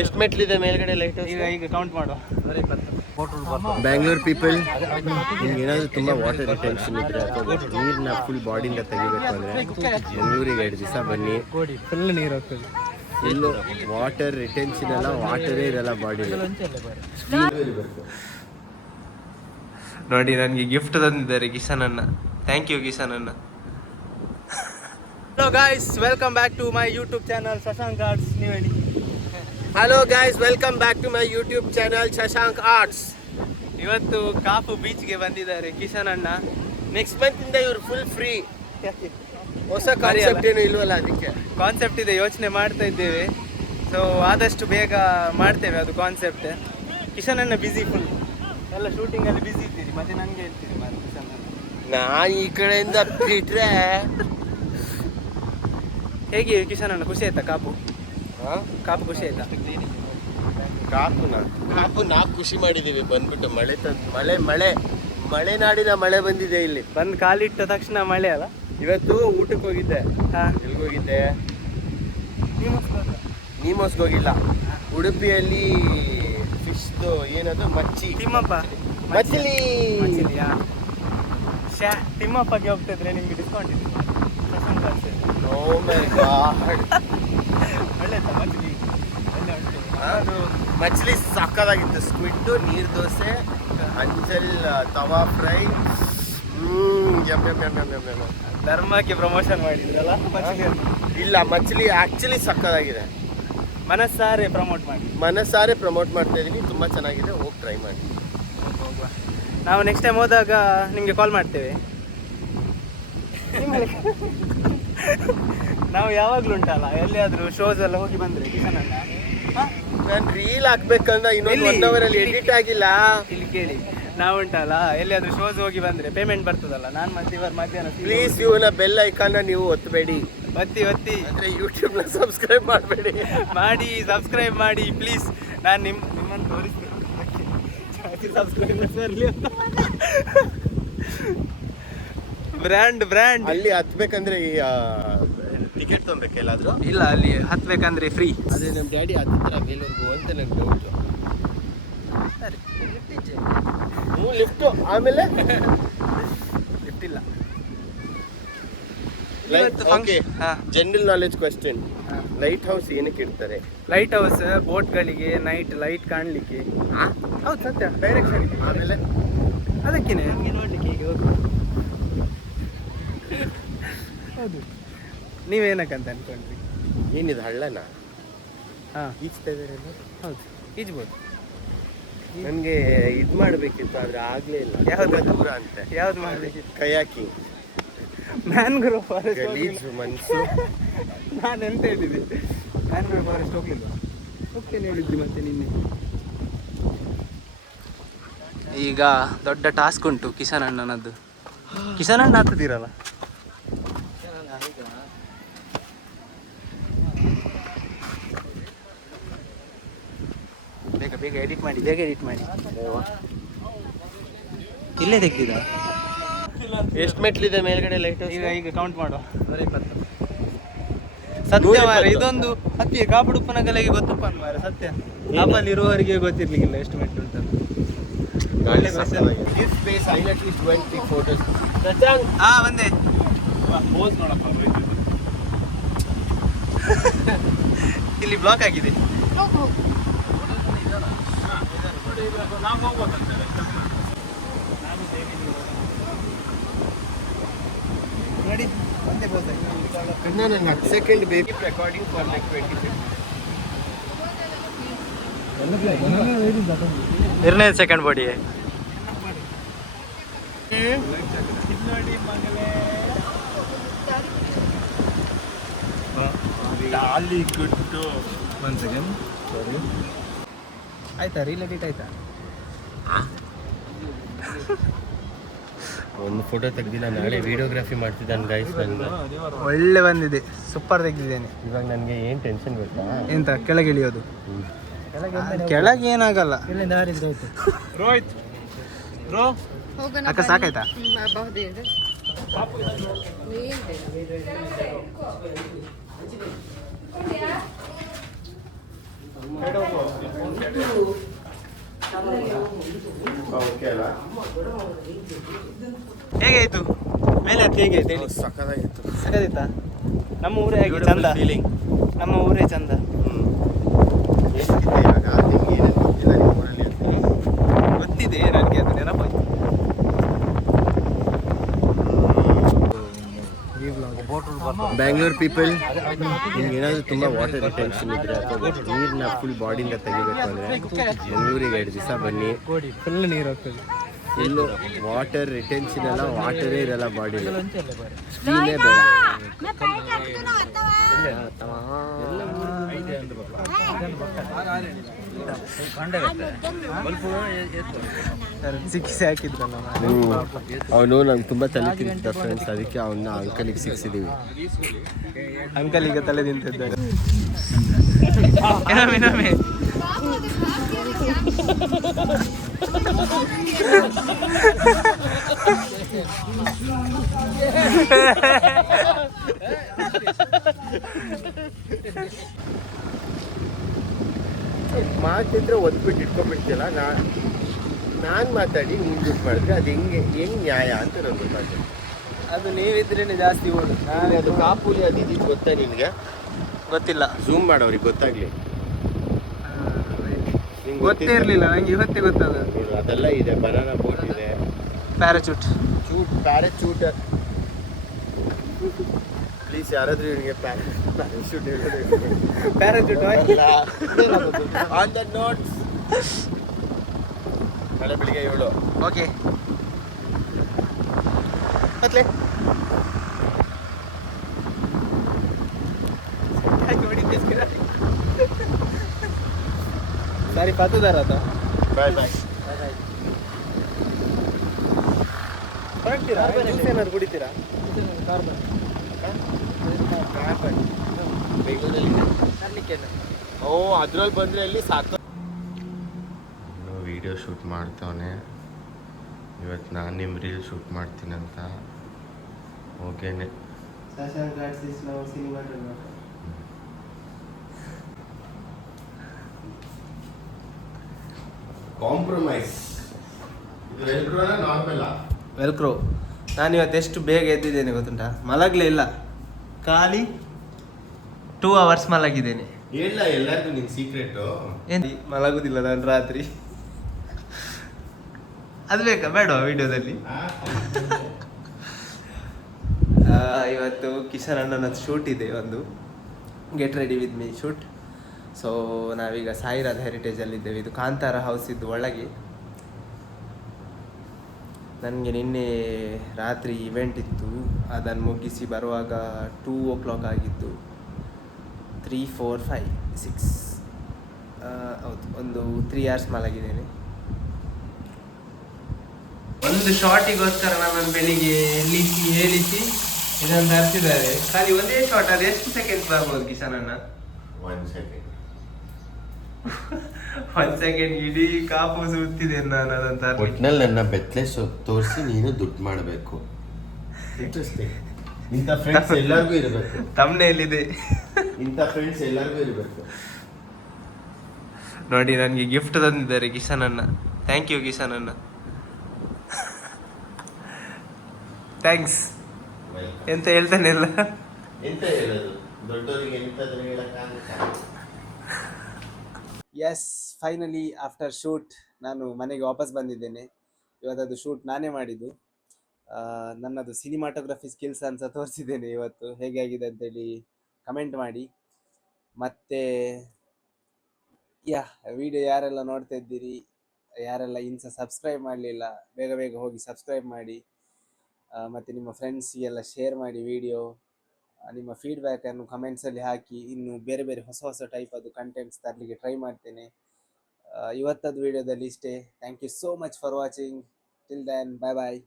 ಎಷ್ಟು ಮೆಟ್ಲಿದೆ ಮೇಲ್ಗಡೆ ಲೈಟ್? ಈಗ ಕೌಂಟ್ ಮಾಡು. 120. ಬ್ಯಾಂಗ್ಳೂರ್ ಪೀಪಲ್, ನಿಮ್ಗೆ ಏನಾದರೂ ತುಂಬ ವಾಟರ್ ರಿಟೆನ್ಷನ್ ಇದ್ದರೆ ಅಥವಾ ನೀರನ್ನ ಫುಲ್ ಬಾಡಿಯಿಂದ ತೆಗಿಬೇಕು ಅಂದರೆ ಬೆಂಗಳೂರಿಗೆ 2 ದಿವಸ ಬನ್ನಿ. ಫುಲ್ ನೀರು ಹೋಗ್ತದೆ. ಫುಲ್ಲು ವಾಟರ್ ರಿಟೆನ್ಷನ್ ಎಲ್ಲ, ವಾಟರೇ ಇರಲ್ಲ ಬಾಡಿಲಿ. ನೋಡಿ, ನನಗೆ ಗಿಫ್ಟ್ ತಂದಿದ್ದಾರೆ ಕಿಶನ್ ಅಣ್ಣ. ಥ್ಯಾಂಕ್ ಯು ಕಿಶನ್ ಅಣ್ಣ. Hello guys, welcome back to my YouTube channel Shashank arts. ನೀವು ಹೇಳಿ. Hello guys, welcome back to my YouTube channel Shashank arts. ಇವತ್ತು ಕಾಪು ಬೀಚ್ಗೆ ಬಂದಿದ್ದಾರೆ ಕಿಶನ್ ಅಣ್ಣ. ನೆಕ್ಸ್ಟ್ ಮಂತಿಂದ ಇವ್ರು ಫುಲ್ ಫ್ರೀ. ಹೊಸ ಕಾನ್ಸೆಪ್ಟ್ ಏನು ಇಲ್ವಲ್ಲ, ಅದಕ್ಕೆ ಕಾನ್ಸೆಪ್ಟ್ ಇದೆ, ಯೋಚನೆ ಮಾಡ್ತಾ ಇದ್ದೇವೆ. ಸೊ ಆದಷ್ಟು ಬೇಗ ಮಾಡ್ತೇವೆ ಅದು ಕಾನ್ಸೆಪ್ಟ್. ಕಿಶನ್ ಅಣ್ಣ ಬಿಸಿ, ಫುಲ್ ಎಲ್ಲ ಶೂಟಿಂಗಲ್ಲಿ ಬಿಸಿ ಇದ್ದೀರಿ. ಮತ್ತೆ ನನಗೆ ಹೇಳ್ತೀರಿ ಮತ್ತೆ ಕಿಶನ್ ಅಣ್ಣ. ನಾನು ಈ ಕಡೆಯಿಂದ ಬಿಟ್ರೆ ಹೇಗೆ ಕಿಶನ್ ಅಣ್ಣ, ಖುಷಿ ಆಯ್ತಾ ಕಾಪು? ಕಾಪು ಖುಷಿ ಆಯ್ತಾ? ಕಾಪು ನಾವು ಖುಷಿ ಮಾಡಿದ್ದೀವಿ ಬಂದ್ಬಿಟ್ಟು. ಮಳೆನಾಡಿನ ಮಳೆ ಬಂದಿದೆ ಇಲ್ಲಿ. ಬಂದು ಕಾಲಿಟ್ಟ ತಕ್ಷಣ ಮಳೆ ಅಲ್ಲ. ಇವತ್ತು ಊಟಕ್ಕೆ ಹೋಗಿದ್ದೆ. ಎಲ್ಲಿಗೋಗಿದ್ದೆ? ನೀಮೋಸ್ಗೆ ಹೋಗಿಲ್ಲ, ಉಡುಪಿಯಲ್ಲಿ ಫಿಶ್ದು ಏನದು ಮಚ್ಚಿ, ಮಚ್ಚಲಿ. ತಿಮ್ಮಪ್ಪಗೆ ಹೋಗ್ತಿದ್ರೆ ನಿಮ್ಗೆ ಡಿಸ್ಕೌಂಟ್ ಇದೆ. ಓ ಮೈ ಗಾಡ್, ಮಚ್ಲಿ ಸಕ್ಕದಾಗಿತ್ತು. ಸ್ಕ್ವಿಡ್, ನೀರು ದೋಸೆ, ಅಂಜಲ್ ತವಾ ಫ್ರೈ. ಧರ್ಮಕ್ಕೆ ಪ್ರಮೋಷನ್ ಮಾಡಿದ್ರಲ್ಲ ಮಚ್ಲಿ. ಇಲ್ಲ, ಮಚ್ಲಿ ಆ್ಯಕ್ಚುಲಿ ಸಕ್ಕದಾಗಿದೆ. ಮನಸ್ಸಾರೆ ಪ್ರಮೋಟ್ ಮಾಡ್ತಾ ಇದ್ದೀನಿ. ತುಂಬ ಚೆನ್ನಾಗಿದೆ, ಹೋಗಿ ಟ್ರೈ ಮಾಡಿ. ನಾವು ನೆಕ್ಸ್ಟ್ ಟೈಮ್ ಹೋದಾಗ ನಿಮಗೆ ಕಾಲ್ ಮಾಡ್ತೇವೆ. ನಾವು ಯಾವಾಗಲೂ ಉಂಟಲ್ಲ, ಎಲ್ಲಿಯಾದರೂ ಶೋಸ್ ಎಲ್ಲ ಹೋಗಿ ಬಂದರೆ ಕಿಶನ್ ಅಣ್ಣ. ನಾನು ರೀಲ್ ಹಾಕ್ಬೇಕಂದ್ರೆ ಇನ್ನೊಂದು 1 ಅವರಲ್ಲಿ ಎಡಿಟ್ ಆಗಿಲ್ಲ. ಇಲ್ಲಿ ಕೇಳಿ, ನಾವು ಉಂಟಲ್ಲ ಎಲ್ಲಿಯಾದರೂ ಶೋಸ್ ಹೋಗಿ ಬಂದರೆ ಪೇಮೆಂಟ್ ಬರ್ತದಲ್ಲ. ನಾನು ಮತ್ತೆ ಇವರು ಮಧ್ಯಾಹ್ನ ಪ್ಲೀಸ್ ಇವನ ಬೆಲ್ ಐಕಾನ್ನ ನೀವು ಒತ್ತಬೇಡಿ. ಒತ್ತಿ ಅಂದರೆ ಯೂಟ್ಯೂಬ್ನ ಸಬ್ಸ್ಕ್ರೈಬ್ ಮಾಡಬೇಡಿ. ಸಬ್ಸ್ಕ್ರೈಬ್ ಮಾಡಿ ಪ್ಲೀಸ್. ನಾನು ನಿಮ್ಮನ್ನು ತೋರಿಸ್ತೇನೆ ಸಬ್ಸ್ಕ್ರೈಬರ್ಸ್ ಬರಲಿ ಅಂತ. ಬ್ರ್ಯಾಂಡ್ ಅಲ್ಲಿ ಹತ್ಬೇಕಂದ್ರೆ ಟಿಕೆಟ್ ತೊಗೊಬೇಕು ಎಲ್ಲಾದರೂ? ಇಲ್ಲ, ಅಲ್ಲಿ ಹತ್ಬೇಕಂದ್ರೆ ಫ್ರೀ. ಅದೇ ನಮ್ಮ ಡ್ಯಾಡಿ ಹತ್ತಿರ ಮೇಲವರೆಗೂ ಅಂತ ನನಗೆ ಡೌಟು. ಲಿಫ್ಟು, ಆಮೇಲೆ ಲಿಫ್ಟ್ ಇಲ್ಲ. Okay, general knowledge question. Light house ಏನಕ್ಕೆ ಇಡ್ತಾರೆ? ಲೈಟ್ ಹೌಸ್ ಬೋಟ್ಗಳಿಗೆ ನೈಟ್ ಲೈಟ್ ಕಾಣಲಿಕ್ಕೆ. ಹೌದು, ಸತ್ಯ. ಡೈರೆಕ್ಷನ್. ಆಮೇಲೆ ಅದಕ್ಕೇನೆ ನೋಡ್ಲಿಕ್ಕೆ ಹೀಗೆ ಹೋಗಿ. ಹೌದು. ನೀವೇನಕ್ಕಂತ ಅನ್ಕೊಂಡ್ರಿ? ಏನಿದು ಹಳ್ಳನ? ಈಜ್ತಾ ಇದ್ದಾರೆ. ಹೌದು, ಈಜ್ಬೋದು. ನನಗೆ ಇದು ಮಾಡಬೇಕಿತ್ತು, ಆದರೆ ಆಗಲೇ ಇಲ್ಲ. ಯಾವ್ದು ದೂರ ಅಂತ. ಯಾವ್ದು ಮಾಡಬೇಕಿತ್ತು? Kayaking, mangrove forest. ಗಲೀಜು ಮನಸ್ಸು. ನಾನು ಎಂತ ಹೇಳಿದ್ದೆ? ಮ್ಯಾನ್ಗ್ರೋವ್ ಫಾರೆಸ್ಟ್ ಹೋಗ್ತೇನೆ ಹೇಳಿದ್ದಿ ಮತ್ತೆ ನಿನ್ನೆ. ಈಗ ದೊಡ್ಡ ಟಾಸ್ಕ್ ಉಂಟು ಕಿಶನ್ ಅಣ್ಣನದ್ದು. ಕಿಶನ್ ಅಣ್ಣ ಹತ್ತದಿರಲ್ಲ. ಬೇಗ ಎಡಿಟ್ ಮಾಡಿ. ಇಲ್ಲೇ ತೆಗ್ದಿದ. ಎಷ್ಟು ಮೆಟ್ಲಿದೆ ಮೇಲ್ಗಡೆ ಲೈಟ್? ಈಗ ಕೌಂಟ್ ಮಾಡು. 120. ಸತ್ಯ ಮಾರ, ಇದೊಂದು ಹತ್ತಿಯ ಕಾಪುಡುಪ್ಪನಗಲೆಗೆ ಗೊತ್ತಪ್ಪ ಮಾರ. ಸತ್ಯ, ಕಾಪಲ್ಲಿ ಇರುವವರಿಗೆ ಗೊತ್ತಿರ್ಲಿಕ್ಕಿಲ್ಲ ಎಷ್ಟು ಮೆಟ್ಲು ಅಂತ. ಬಂದೆ. ಇಲ್ಲಿ ಬ್ಲಾಕ್ ಆಗಿದೆ. ನೋಡಿ, ಒಂದೇ ಪೋಸ್ ಆಯ್ತು. ನನಗೆ 10 ಸೆಕೆಂಡ್ ಬೇಕು recording for like 20 15 second body. ಆಯ್ತಾ? ರೀಲ್ ಎಡಿಟ್ ಆಯ್ತಾ? ಒಂದು ಫೋಟೋ ತೆಗ್ದಿಲ್ಲ, ನಾಳೆ ವಿಡಿಯೋಗ್ರಫಿ ಮಾಡ್ತಿದ್ದಾನೆ ಗೈಸ್. ನನಗೆ ಒಳ್ಳೆ ಬಂದಿದೆ, ಸೂಪರ್ ತೆಗ್ದಿದ್ದೇನೆ. ಇವಾಗ ನನಗೆ ಏನು ಟೆನ್ಷನ್ ಗೊತ್ತಾ? ಎಂತ ಕೆಳಗೆ ಇಳಿಯೋದು? ಕೆಳಗೆ ಏನಾಗಲ್ಲ. ರೋಹಿತ್ ಅಕ್ಕ ಸಾಕಾಯ್ತಾ? ಹೇಗಾಯ್ತು ಮೇಲೆ ಹತ್ತಿ ಹೇಗಾಯ್ತು ಹೇಳಿ? ಸಕ್ಕದಾಗಿತ್ತು. ಸಕ್ಕದಿತ್ತಾ? ನಮ್ಮ ಊರೇ ಹೇಗೆ ಚಂದ? ಫೀಲಿಂಗ್. ನಮ್ಮ ಊರೇ ಚಂದ. ಇವಾಗ ನಿಮ್ಗೆ ಏನೇನು ಗೊತ್ತಿಲ್ಲ ನಿಮ್ಮ ಊರಲ್ಲಿ ಅಂತ. ಗೊತ್ತಿದೆ ನನಗೆ, ಅದು ನೆನಪಾಯ್ತು. ಬ್ಯಾಂಗ್ಳೂರ್ ಪೀಪಲ್, ನಿಮ್ಗೆ ಏನಾದರೂ ತುಂಬ ವಾಟರ್ ರಿಟೆನ್ಷನ್ ಇದ್ದರೆ ಅಥವಾ ನೀರನ್ನ ಫುಲ್ ಬಾಡಿಯಿಂದ ತೆಗಿಬೇಕು ಅಂದರೆ ಬೆಂಗಳೂರಿಗೆ 2 ದಿವಸ ಬನ್ನಿ. ಫುಲ್ ನೀರು ಹೋಗ್ತದೆ. ಫುಲ್ಲು ವಾಟರ್ ರಿಟೆನ್ಷನ್ ಎಲ್ಲ, ವಾಟರೇ ಇರಲ್ಲ ಬಾಡಿಲಿ, ಸ್ಟೀನೇ ಬೇಡ. ಸಿಕ್ಕಿಸಿ ಹಾಕಿದ್ರಲ್ಲ ಅವನು ನಂಗೆ ತುಂಬ ತಲೆ ತಿಂತಿದ್ದ ಫ್ರೆಂಡ್ಸ್, ಅದಕ್ಕೆ ಅವನ್ನ ಅಂಕಲಿಗೆ ಸಿಕ್ಸಿದ್ದೀವಿ. ಅಂಕಲ್ ಈಗ ತಲೆ ತಿಂತಿದ್ದಾರೆ. ಇನ್ನೊಮ್ಮೆ ಮಾತಿದ್ರೆ ಒದ್ಬಿಟ್ಟು ಇಟ್ಕೊಂಡ್ಬಿಡ್ತಿಲ್ಲ. ನಾನು ಮಾತಾಡಿ ನೀನು ದುಡ್ಡು ಮಾಡಿದ್ರೆ ಅದು ಹೆಂಗೆ ನ್ಯಾಯ ಅಂತ ನನಗೆ ಗೊತ್ತಾಗ್ತದೆ. ಅದು ನೀವಿದ್ರೇನೆ ಜಾಸ್ತಿ ಓಡು. ನಾನು ಅದು ಕಾಪುಲಿ ಅದು ಇದ್ದಿದ್ದು ಗೊತ್ತಾ ನಿನಗೆ? ಗೊತ್ತಿಲ್ಲ. ಝೂಮ್ ಮಾಡೋರಿಗೆ ಗೊತ್ತಾಗ್ಲಿ. ಗೊತ್ತೇ ಇರಲಿಲ್ಲ ನನಗೆ, ಇವತ್ತೇ ಗೊತ್ತಾದ. ಅದೆಲ್ಲ ಇದೆ, ಬನಾನಾ ಬೋಟ್ ಇದೆ, ಪ್ಯಾರಾಚೂಟ್ ಪ್ಯಾರಾಚೂಟ್. ಪ್ಲೀಸ್ ಯಾರಾದ್ರೂ ಇವನಿಗೆ parachute parachute on the notes. ನಾಳೆ ಬೆಳಿಗ್ಗೆ 7. ಓಕೆ ಮತ್ತೆ ಸರಿ ಪತ್ತದಾರ ಬಾಯ್ ಬಾಯ್. ಹೊರಡ್ತೀರಾ? ಜ್ಯೂಸ್ ಏನಾದ್ರು ಕುಡಿತೀರಾ? ಓ, ಅದ್ರಲ್ಲಿ ಬಂದರೆ ಅಲ್ಲಿ ಸಾಕು. ವಿಡಿಯೋ ಶೂಟ್ ಮಾಡ್ತವನೆ ಇವತ್ತು. ನಾನು ನಿಮ್ಮ ರೀಲ್ ಶೂಟ್ ಮಾಡ್ತೀನಂತ. ಓಕೆನೆ. ಕಾಂಪ್ರಮೈಸ್. ಇದು ವೆಲ್ಕ್ರೋನ ನಾರ್ಮಲ್ಲ? ವೆಲ್ಕ್ರೋ. ನಾನು ಇವತ್ತು ಎಷ್ಟು ಬೇಗ ಎದ್ದಿದ್ದೇನೆ ಗೊತ್ತುಂಟಾ? ಮಲಗಲೇ ಇಲ್ಲ, ಖಾಲಿ 2 ಅವರ್ಸ್ ಮಲಗಿದ್ದೇನೆ. ಇಲ್ಲ, ಎಲ್ಲರಿಗೂ ನಿನ್ನ ಸೀಕ್ರೆಟು. ಏನು ಮಲಗುದಿಲ್ಲ ನಾನು ರಾತ್ರಿ. ಅದು ಬೇಕಾ ಬೇಡ ವಿಡಿಯೋದಲ್ಲಿ? ಇವತ್ತು ಕಿಶನ್ ಅಣ್ಣನ ಶೂಟ್ ಇದೆ ಒಂದು, get ready with me shoot. So ನಾವೀಗ ಸಾಯಿರಾಜ್ ಹೆರಿಟೇಜಲ್ಲಿದ್ದೇವೆ. ಇದು ಕಾಂತಾರ ಹೌಸ್ ಇದ್ದು ಒಳಗೆ. ನನಗೆ ನಿನ್ನೆ ರಾತ್ರಿ ಇವೆಂಟ್ ಇತ್ತು, ಅದನ್ನು ಮುಗಿಸಿ ಬರುವಾಗ 2 o'clock ಆಗಿತ್ತು. 3, 4, 5, 6 ಹೌದು, ಒಂದು 3 hours ಮಲಗಿದ್ದೇನೆ. ಒಂದು ಶಾರ್ಟಿಗೋಸ್ಕರ ನಮ್ಮನ್ನು ಬೆಳಿಗ್ಗೆ ಹೇಳಿಸಿ ಇದನ್ನು ತರಿಸಿದ್ದಾರೆ. ಖಾಲಿ ಒಂದೇ ಶಾರ್ಟ್, ಅದು ಎಷ್ಟು ಸೆಕೆಂಡ್ಸ್ ಬರ್ಬೋದು ಕಿಶನ್ ಅಣ್ಣ? 1 ಸೆಕೆಂಡ್. 1 ಸೆಕೆಂಡ್ ಇಡೀ ಕಾಪು ಸುತ್ತಿದೆ ನಾನು ಅದನ್ನು. ಒಟ್ನಲ್ಲಿ ನನ್ನ ಬೆತ್ತಲೆ ತೋರಿಸಿ ನೀನು ದುಡ್ಡು ಮಾಡಬೇಕು. ಇಂಟ್ರೆಸ್ಟಿಂಗ್. ಇಂಥ ಫ್ರೆಂಡ್ಸ್ ಎಲ್ಲರಿಗೂ ಇರಬೇಕು. ತಮ್ಮನೇಲಿದೆ. ಇಂಥ ಫ್ರೆಂಡ್ಸ್ ಎಲ್ಲರಿಗೂ ಇರಬೇಕು. ನೋಡಿ, ನನಗೆ ಗಿಫ್ಟ್ ತಂದಿದ್ದಾರೆ ಕಿಶನ್ ಅಣ್ಣ. ಥ್ಯಾಂಕ್ ಯು ಕಿಶನ್ ಅಣ್ಣ, ಥ್ಯಾಂಕ್ಸ್. ಎಂತ ಹೇಳ್ತಾನೆ ಇಲ್ಲ. ಎಂತ ಹೇಳೋದು, ದೊಡ್ಡವರಿಗೆ ಎಂತಾದ್ರೂ ಹೇಳಕ್ಕಾಗುತ್ತಾ? ಎಸ್, ಫೈನಲಿ ಆಫ್ಟರ್ ಶೂಟ್ ನಾನು ಮನೆಗೆ ವಾಪಸ್ ಬಂದಿದ್ದೇನೆ. ಇವತ್ತದು ಶೂಟ್ ನಾನೇ ಮಾಡಿದ್ದು. ನನ್ನದು ಸಿನಿಮಾಟೋಗ್ರಫಿ ಸ್ಕಿಲ್ಸ್ ಅಂತ ತೋರಿಸಿದ್ದೇನೆ ಇವತ್ತು. ಹೇಗೆ ಆಗಿದೆ ಅಂತೇಳಿ ಕಮೆಂಟ್ ಮಾಡಿ. ಮತ್ತು ವಿಡಿಯೋ ಯಾರೆಲ್ಲ ನೋಡ್ತಾ ಇದ್ದೀರಿ, ಯಾರೆಲ್ಲ ಇನ್ಸ ಸಬ್ಸ್ಕ್ರೈಬ್ ಮಾಡಲಿಲ್ಲ, ಬೇಗ ಬೇಗ ಹೋಗಿ ಸಬ್ಸ್ಕ್ರೈಬ್ ಮಾಡಿ. ಮತ್ತು ನಿಮ್ಮ ಫ್ರೆಂಡ್ಸಿಗೆಲ್ಲ ಶೇರ್ ಮಾಡಿ ವಿಡಿಯೋ. ನಿಮ್ಮ ಫೀಡ್ಬ್ಯಾಕನ್ನು ಕಮೆಂಟ್ಸಲ್ಲಿ ಹಾಕಿ. ಇನ್ನು ಬೇರೆ ಬೇರೆ ಹೊಸ ಹೊಸ ಟೈಪದು ಕಂಟೆಂಟ್ಸ್ ತರಲಿಕ್ಕೆ ಟ್ರೈ ಮಾಡ್ತೇನೆ. ಇವತ್ತದ್ದು ವಿಡಿಯೋದಲ್ಲಿ ಇಷ್ಟೇ. Thank you so much for watching. Till then, bye bye.